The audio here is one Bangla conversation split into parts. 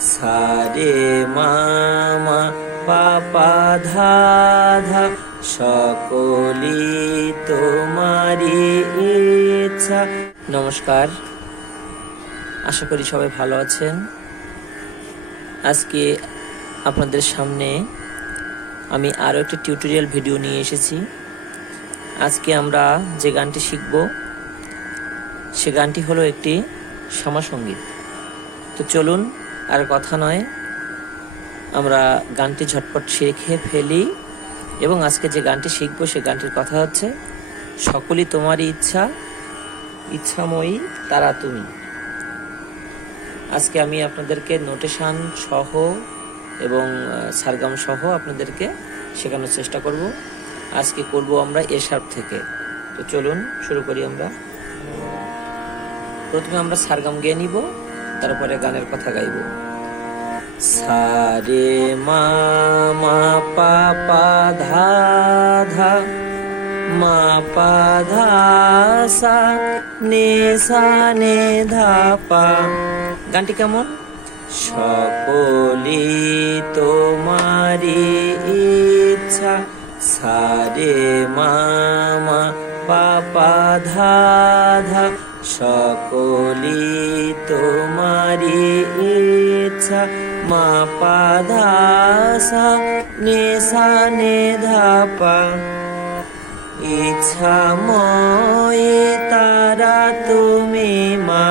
সারে মামা, পাপা ধা সকলি তোমারি ইচ্ছা। নমস্কার। আশা করি সবাই ভালো আছেন। আজকে আপনাদের সামনে আমি আরও একটি টিউটোরিয়াল ভিডিও নিয়ে এসেছি। আজকে আমরা যে গানটি শিখব, সে গানটি হলো একটি সমাসঙ্গীত তো চলুন আর কথা নয়, আমরা গানটি ঝটপট শিখে ফেলি এবং আজকে যে গানটি শিখব সে গানটির কথা হচ্ছে, সকলই তোমারই ইচ্ছা, ইচ্ছাময়ী তারা তুমি। আজকে আমি আপনাদেরকে নোটেশান সহ এবং সারগাম সহ আপনাদেরকে শেখানোর চেষ্টা করব। আজকে করব আমরা এ শার্প থেকে। তো চলুন, শুরু করি আমরা। প্রথমে আমরা সারগাম গেয়ে নিব, তারপরে গানের কথা গাইব। সারে মা মা পা পা ধা ধা মা পা ধা সা নে সা নে ধা পা গানটি কেমন? সকলি তোমারি ইচ্ছা, সারে মামা পাপা ধা ধা সকলি তোমারি ইচ্ছা মা পা ধা সা নে সা নে ধা পা ইচ্ছাময় তারা তুমি মা।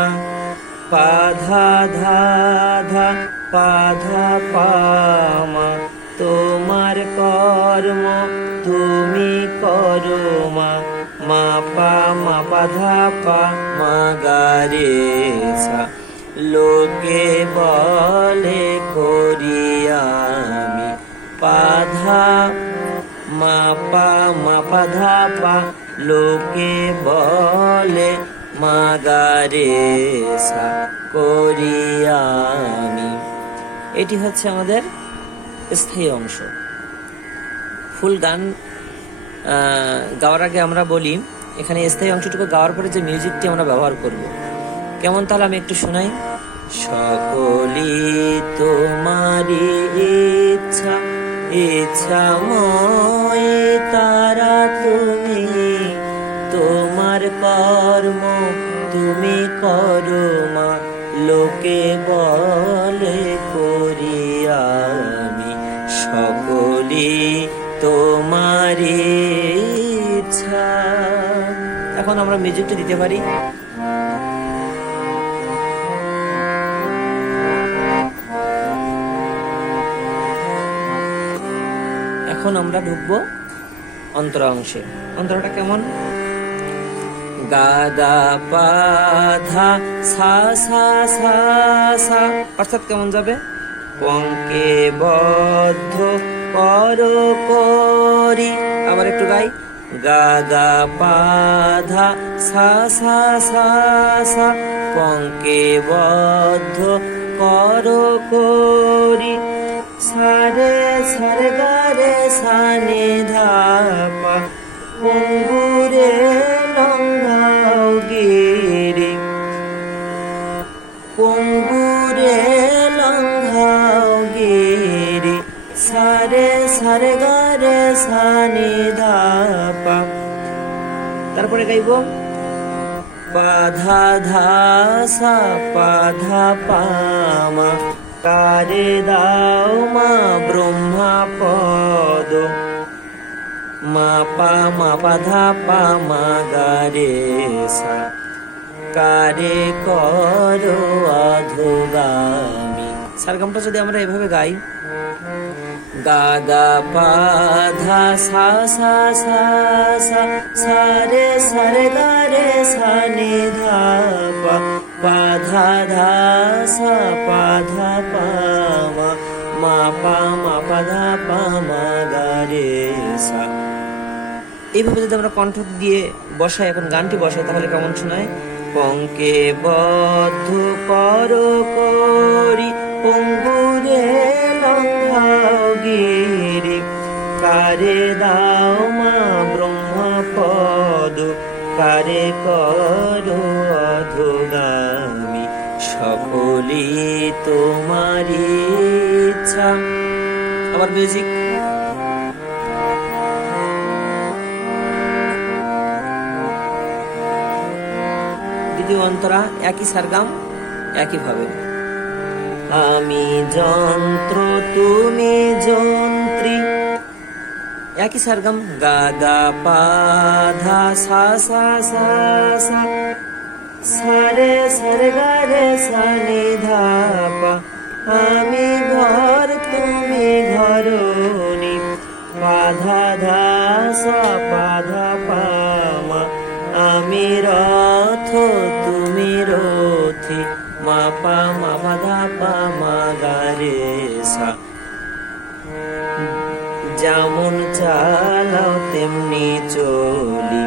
পাধা ধা ধা পাধা পামা। তোমার কর্ম তুমি করো মা। মা পা মা পাধা পা মা গারে সা লোকে বলে করি আমি পাধা মা পা মা পা ধা পা লোকে বলে, মাগারে সা আমি। এটি হচ্ছে আমাদের স্থায়ী অংশ। ফুল গান গাওয়ার আগে আমরা বলি, এখানে স্থায়ী অংশটুকু গাওয়ার পরে যে মিউজিকটি আমরা ব্যবহার করব কেমন তাহলে আমি একটু শোনাই? সকলি তোমারি ইচ্ছা ইচ্ছাময় তারা তুমি তোমার কর্ম তুমি করো মা লোকে বলে করি আমি। সকলি তোমারি ইচ্ছা। এখন আমরা মিউজিকটা দিতে পারি। এখন আমরা ঢুকবো? অন্তরা অংশে অন্তরাটা কেমন? গাদা পাধা সা সা সা সা। অর্থাৎ কেমন যাবে? পঙ্কে বদ্ধ কর করি আবার একটু গাই। গাদা পাধা সা সা সা সা। পঙ্কে বদ্ধ কর করি সারে সারে গারে সানি ধাপা পঙ্গুরে লঙ্ঘাও গিরি। পঙ্গুরে লঙ্ঘাও গিরি, সারে সারে গারে সানি ধাপা। তারপরে গাইব। পাধা ধা সা পাধা পামা কারে দাও মা ব্রহ্মা পদ। মা পা মা পাধা পা মা গারে সা। কারে করো অধোগামী। সারগামটা যদি আমরা এভাবে গাই। গাগা পাধা সা সা সা সা। সা রে সা রে সারে গারে সা নি ধা পা। পাধা ধা পাধা পা মা পা মা পাধা পা মা গারে সা। এইভাবে যদি আমরা কণ্ঠ দিয়ে বসাই, এখন গানটি বসাই, তাহলে কেমন শোনায়? পঙ্কে বদ্ধ কর করি পঙ্গুরে গিরি। কারে দাও মা ব্রহ্মা পদ কারে করো অধগামী সকলি তোমার ইচ্ছা। আবার মিউজিক দ্বিতীয় অন্তরা, একই সারগাম একইভাবে আমি যন্ত্র, তুমি যন্ত্রী। একই সারগাম, গা গা, পা, ধা, সা সা সা সা। সারে সারে গা রে সা নি ধা পা আমি ঘর, তুমি ঘরনি পাধা ধা সা পাধা পা মা আমি রথ, তুমি রথি। মা পা মা পাধা পা মা গা রে সা যেমন চালাও, তেমনি চলি।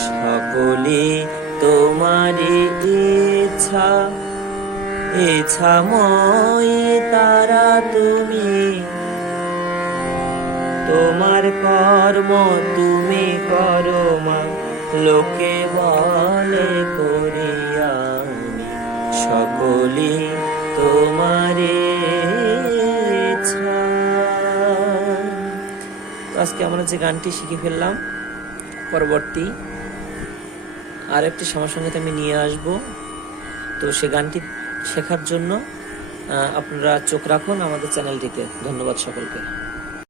সকলে তোমারই ইচ্ছা ইচ্ছাময় তারা তুমি। তোমার কর্ম তুমি করো মা, লোকে বলে করিয়া সকলে তোমার ইচ্ছা। আজকে আমরা যে গানটি শিখে ফেললাম, পরবর্তী আর একটি সংগীত আমি নিয়ে আসব। তো সে গানটি শেখার জন্য আপনারা চোখ রাখুন আমাদের চ্যানেলটিতে। ধন্যবাদ সকলকে।